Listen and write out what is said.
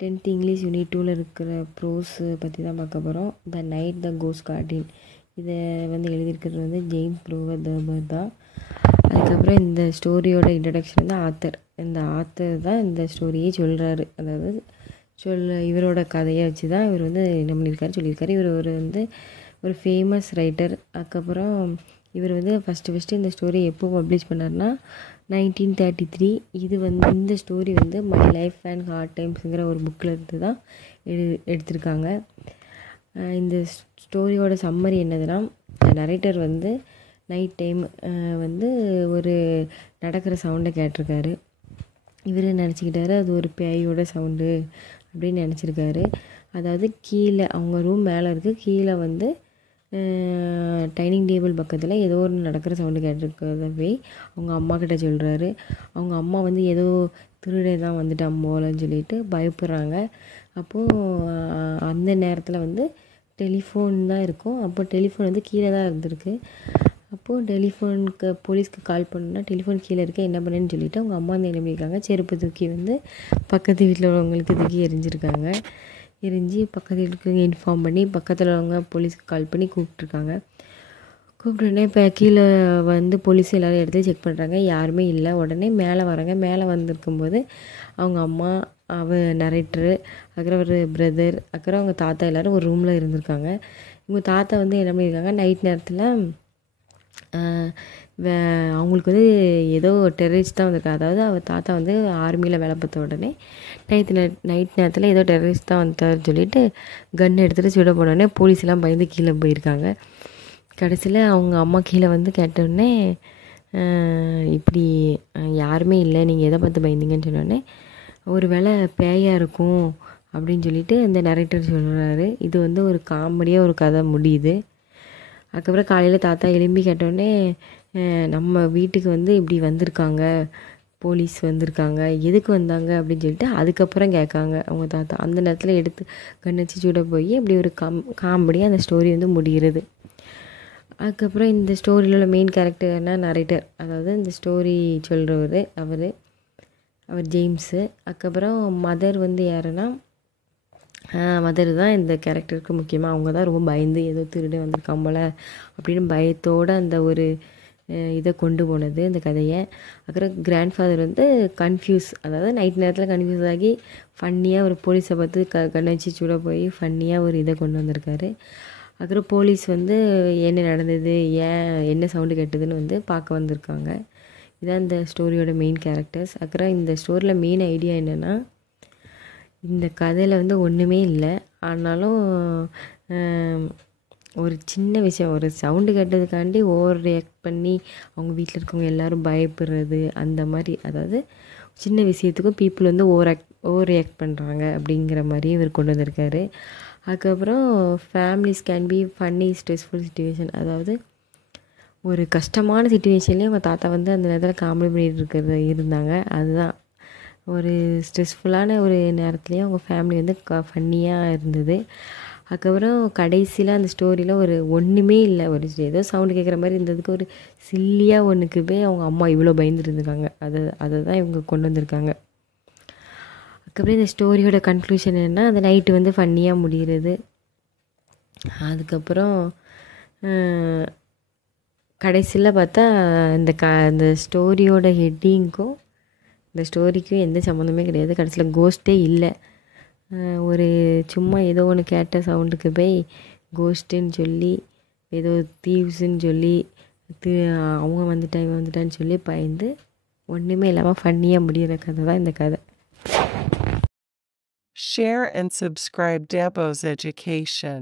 10th English unit 2ல் இருக்கிற pros பற்றி தான் பார்க்க போகிறோம். த நைட் த கோஸ் கார்டின், இதை வந்து எழுதியிருக்கிறது வந்து ஜேம்ஸ் க்ளோவர் தர்பர் தான். அதுக்கப்புறம் இந்த ஸ்டோரியோட இன்ட்ரடக்ஷன் வந்து இந்த ஆத்தர் தான் இந்த ஸ்டோரியே சொல்கிறாரு. அதாவது இவரோட கதையை வச்சு தான் இவர் வந்து என்ன சொல்லியிருக்காரு. இவர் வந்து ஒரு ஃபேமஸ் ரைட்டர். அதுக்கப்புறம் இவர் வந்து ஃபஸ்ட்டு இந்த ஸ்டோரி எப்போ பப்ளிஷ் பண்ணார்னா 1933. இது வந்து இந்த ஸ்டோரி வந்து மை லைஃப் அண்ட் ஹார்ட் டைம்ஸுங்கிற ஒரு புக்கில் இருந்து தான் எடுத்திருக்காங்க. இந்த ஸ்டோரியோட சம்மரி என்னதுன்னா, நரேட்டர் வந்து நைட் டைம் வந்து ஒரு நடக்கிற சவுண்டை கேட்டிருக்காரு. இவர் நினச்சிக்கிட்டாரு அது ஒரு பேயோட சவுண்டு அப்படின்னு நினச்சிருக்காரு. அதாவது கீழே அவங்க ரூம் மேலே இருக்குது, கீழே வந்து டைனிங் டேபிள் பக்கத்தில் ஏதோ ஒரு நடக்கிற சவுண்டு கேட்டிருக்கிறதவே அவங்க அம்மா கிட்ட சொல்கிறாரு. அவங்க அம்மா வந்து ஏதோ திருடே தான் வந்துட்டான் போலன்னு சொல்லிட்டு பயப்படுறாங்க. அப்போது அந்த நேரத்தில் வந்து டெலிஃபோன் தான் இருக்கும். அப்போ டெலிஃபோன் வந்து கீழே தான் இருந்திருக்கு. அப்போது போலீஸ்க்கு கால் பண்ணால் டெலிஃபோன் கீழே இருக்க, என்ன பண்ணேன்னு சொல்லிவிட்டு அவங்க அம்மா வந்து என்ன பண்ணியிருக்காங்க, செருப்பு தூக்கி வந்து பக்கத்து வீட்டில் உள்ளவங்களுக்கு தூக்கி எரிஞ்சிருக்காங்க. எரிஞ்சு பக்கத்து வீட்டுக்கு இன்ஃபார்ம் பண்ணி பக்கத்தில் உள்ளவங்க போலீஸ்க்கு கால் பண்ணி கூப்பிட்டுடனே இப்போ கீழே வந்து போலீஸ் எல்லோரும் இடத்துல செக் பண்ணுறாங்க, யாருமே இல்லை. உடனே மேலே வராங்க. மேலே வந்திருக்கும்போது அவங்க அம்மா, நரேட்டரு, அப்புறம் ஒரு பிரதர், அப்புறம் அவங்க தாத்தா எல்லோரும் ஒரு ரூமில் இருந்திருக்காங்க. இவங்க தாத்தா வந்து என்ன பண்ணியிருக்காங்க, நைட் நேரத்தில் அவங்களுக்கு வந்து ஏதோ டெரரிஸ்ட் தான் வந்திருக்காங்க. அதாவது அவர் தாத்தா வந்து ஆர்மியில் வேலை பார்த்த உடனே நைட் நேரத்தில் ஏதோ டெரரிஸ்ட் தான் வந்துட்டார்னு சொல்லிட்டு கன் எடுத்துகிட்டு சுட போனோடனே போலீஸ்லாம் பயந்து கீழே போயிருக்காங்க. கடைசியில் அவங்க அம்மா கீழே வந்து கேட்டோடனே இப்படி யாருமே இல்லை, நீங்கள் எதை பார்த்து பயந்தீங்கன்னு சொன்னோடனே ஒரு வேளை பேயாக இருக்கும் அப்படின்னு சொல்லிட்டு இந்த நரேட்டர் சொல்கிறாரு. இது வந்து ஒரு காமெடியாக ஒரு கதை முடியுது. அதுக்கப்புறம் காலையில் தாத்தா எழும்பி கேட்டோடனே நம்ம வீட்டுக்கு வந்து இப்படி வந்திருக்காங்க, போலீஸ் வந்திருக்காங்க, எதுக்கு வந்தாங்க அப்படின்னு சொல்லிட்டு அதுக்கப்புறம் கேட்காங்க அவங்க தாத்தா. அந்த நேரத்தில் எடுத்து கண்ணச்சி சுட போய் இப்படி ஒரு காமெடியாக அந்த ஸ்டோரி வந்து முடிகிறது. அதுக்கப்புறம் இந்த ஸ்டோரியில் உள்ள மெயின் கேரக்டர் என்ன, நரேட்டர். அதாவது இந்த ஸ்டோரி சொல்கிறவர் அவர் ஜேம்ஸு. அதுக்கப்புறம் மதர் வந்து யாருன்னா, மதர் தான் இந்த கேரக்டருக்கு முக்கியமாக. அவங்க தான் ரொம்ப பயந்து ஏதோ திருடே வந்திருக்கான் போல அப்படின்னு பயத்தோடு அந்த ஒரு இதை கொண்டு போனது இந்த கதையை. அப்புறம் கிராண்ட் ஃபாதர் வந்து கன்ஃபியூஸ், அதாவது நைட் நேரத்தில் கன்ஃபியூஸ் ஆகி ஃபன்னியாக ஒரு போலீஸை பார்த்து கண்ணை வச்சு சுட போய் ஃபன்னியாக ஒரு இதை கொண்டு வந்திருக்காரு. அப்புறம் போலீஸ் வந்து என்ன நடந்தது, ஏன் என்ன சவுண்டு கேட்டதுன்னு வந்து பார்க்க வந்திருக்காங்க. இதான் இந்த ஸ்டோரியோட மெயின் கேரக்டர்ஸ். அப்புறம் இந்த ஸ்டோரியில் மெயின் ஐடியா என்னென்னா, இந்த கதையில் வந்து ஒன்றுமே இல்லை, ஆனாலும் ஒரு சின்ன விஷயம், ஒரு சவுண்டு கேட்டதுக்காண்டி ஓவர் ரியாக்ட் பண்ணி அவங்க வீட்டில் இருக்கவங்க எல்லோரும் பயப்படுறது, அந்த மாதிரி. அதாவது சின்ன விஷயத்துக்கும் பீப்புள் வந்து ஓவர் ரியாக்ட் பண்ணுறாங்க அப்படிங்கிற மாதிரி இவர் கொண்டு வந்திருக்காரு. அதுக்கப்புறம் families can be funny stressful situation, அதாவது ஒரு கஷ்டமான சுச்சுவேஷன்லேயும் அவங்க தாத்தா வந்து அந்த நேரத்தில் காமெடி பண்ணிகிட்டு இருந்தாங்க. அதுதான் ஒரு ஸ்ட்ரெஸ்ஃபுல்லான ஒரு நேரத்துலேயும் அவங்க ஃபேமிலி வந்து ஃபன்னியாக இருந்தது. அதுக்கப்புறம் கடைசியில் அந்த ஸ்டோரியில் ஒரு ஒன்றுமே இல்லை, ஒரு ஏதோ சவுண்டு கேட்குற மாதிரி இருந்ததுக்கு ஒரு சில்லியாக ஒன்றுக்கு போய் அவங்க அம்மா இவ்வளோ பயந்துருந்துருக்காங்க. அதை தான் இவங்க கொண்டு வந்திருக்காங்க. அதுக்கப்புறம் இந்த ஸ்டோரியோட கன்க்ளூஷன் என்னென்னா, அந்த நைட்டு வந்து ஃபன்னியாக முடிகிறது. அதுக்கப்புறம் கடைசியில் பார்த்தா இந்த ஸ்டோரியோட ஹெட்டிங்க்கும் இந்த ஸ்டோரிக்கும் எந்த சம்மந்தமே கிடையாது. கடைசியில் கோஸ்ட்டே இல்லை, ஒரு சும்மா ஏதோ ஒன்று கேட்ட சவுண்டுக்கு போய் கோஸ்ட்டுன்னு சொல்லி, ஏதோ தீவ்ஸுன்னு சொல்லி அவங்க வந்துட்டான்னு சொல்லி பயந்து ஒன்றுமே இல்லாமல் ஃபன்னியாக முடிகிற கதை தான் இந்த கதை. Share and subscribe Dabo's Education.